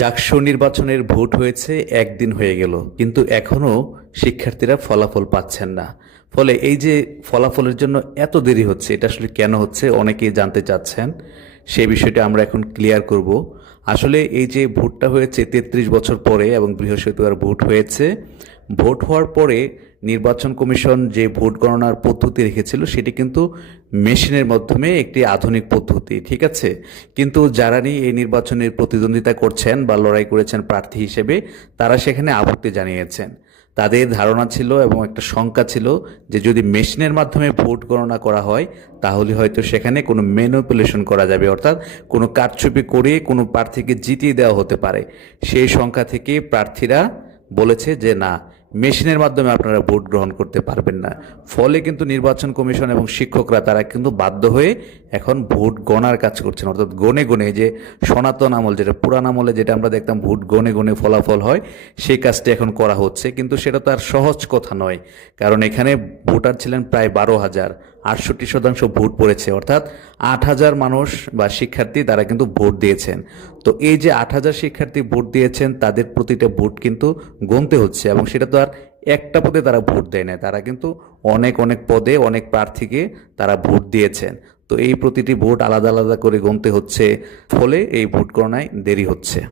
জাকসু নির্বাচনের ভোট হয়েছে একদিন হয়ে গেল, কিন্তু এখনও শিক্ষার্থীরা ফলাফল পাচ্ছেন না। ফলে এই যে ফলাফলের জন্য এত দেরি হচ্ছে, এটা আসলে কেন হচ্ছে অনেকেই জানতে চাচ্ছেন। সেই বিষয়টা আমরা এখন ক্লিয়ার করব। আসলে এই যে ভোটটা হয়েছে 33 বছর পরে এবং বৃহস্পতিবার ভোট হয়েছে। ভোট হওয়ার পরে নির্বাচন কমিশন যে ভোট গণনার পদ্ধতি রেখেছিল সেটি কিন্তু মেশিনের মাধ্যমে একটি আধুনিক পদ্ধতি, ঠিক আছে। কিন্তু যারা নিয়ে এই নির্বাচনের প্রতিদ্বন্দ্বিতা করছেন বা লড়াই করেছেন প্রার্থী হিসেবে, তারা সেখানে আপত্তি জানিয়েছেন। তাদের ধারণা ছিল এবং একটা শঙ্কা ছিল যে যদি মেশিনের মাধ্যমে ভোট গণনা করা হয় তাহলে হয়তো সেখানে কোনো ম্যানিপুলেশন করা যাবে, অর্থাৎ কোনো কারচুপি করে কোনো প্রার্থীকে জিতিয়ে দেওয়া হতে পারে। সেই শঙ্কা থেকে প্রার্থীরা বলেছে যে না, মেশিনের মাধ্যমে আপনারা ভোট গ্রহণ করতে পারবেন না। ফলে কিন্তু নির্বাচন কমিশন এবং শিক্ষকরা তারা কিন্তু বাধ্য হয়ে এখন ভোট গণার কাজ করছেন, অর্থাৎ গনে গনে, যে সনাতন আমল, যেটা পুরান আমলে যেটা আমরা দেখতাম ভোট গনে গনে ফলাফল হয়, সেই কাজটি এখন করা হচ্ছে। কিন্তু সেটা তো আর সহজ কথা নয়, কারণ এখানে ভোটার ছিলেন প্রায় 12,000, 68% ভোট পড়েছে, অর্থাৎ 8,000 মানুষ বা শিক্ষার্থী তারা কিন্তু ভোট দিয়েছেন। তো এই যে 8,000 শিক্ষার্থী ভোট দিয়েছেন, তাদের প্রতিটা ভোট কিন্তু গণতে হচ্ছে, এবং সেটা তো আর একটা পদে তারা ভোট দেয় না, তারা কিন্তু অনেক অনেক পদে অনেক প্রার্থীকে তারা ভোট দিয়েছেন। তো এই প্রতিটি ভোট আলাদা আলাদা করে গণতে হচ্ছে, ফলে এই ভোট গণনায় দেরি হচ্ছে।